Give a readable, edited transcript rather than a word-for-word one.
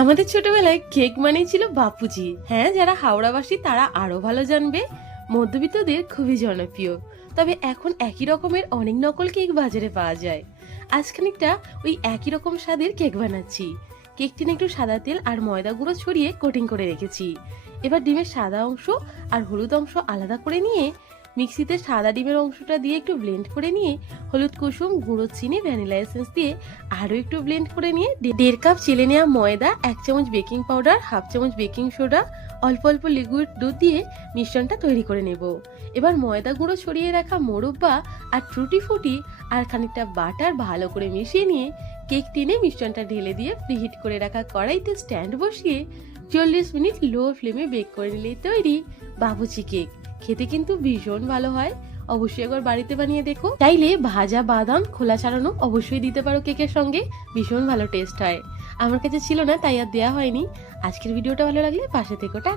আমাদের ছোটবেলায় কেক মানেই ছিল বাপুজি। হ্যাঁ, যারা হাওড়াবাসী তারা আরো ভালো জানবে। মধ্যবিত্তদের খুবই জনপ্রিয়। তবে এখন একই রকমের অনেক নকল কেক বাজারে পাওয়া যায়। আজ খানিকটা ওই একই রকম স্বাদের কেক বানাচ্ছি। কেকটি একটু সাদা তেল আর ময়দা গুঁড়ো ছড়িয়ে কোটিং করে রেখেছি। এবার ডিমের সাদা অংশ আর হলুদ অংশ আলাদা করে নিয়ে মিক্সিতে সাদা ডিমের অংশটা দিয়ে একটু ব্লেন্ড করে নিয়ে হলুদ কুসুম, গুঁড়ো চিনি, ভ্যানিলা এসেন্স দিয়ে আরও একটু ব্লেন্ড করে নিয়ে 1.5 কাপ চেলে নেওয়া ময়দা, 1 চামচ বেকিং পাউডার, 1/2 চামচ বেকিং সোডা, অল্প অল্প লিকুইড দুধ দিয়ে মিশ্রণটা তৈরি করে নেব। এবার ময়দা গুঁড়ো ছড়িয়ে রাখা মোরব্বা আর টুটি ফুটি আর খানিকটা বাটার ভালো করে মিশিয়ে নিয়ে কেক টিনে মিশ্রণটা ঢেলে দিয়ে প্রিহিট করে রাখা কড়াইতে স্ট্যান্ড বসিয়ে 40 মিনিট লো ফ্লেমে বেক করে নিলেই তৈরি বাবুচি কেক। খেতে কিন্তু ভীষণ ভালো হয়। অবশ্যই একবার বাড়িতে বানিয়ে দেখো। চাইলে ভাজা বাদাম খোলা ছাড়ানো অবশ্যই দিতে পারো কেকের সঙ্গে, ভীষণ ভালো টেস্ট হয়। আমার কাছে ছিল না তাই আর দেওয়া হয়নি। আজকের ভিডিওটা ভালো লাগলে পাশে থেকো। টাটা।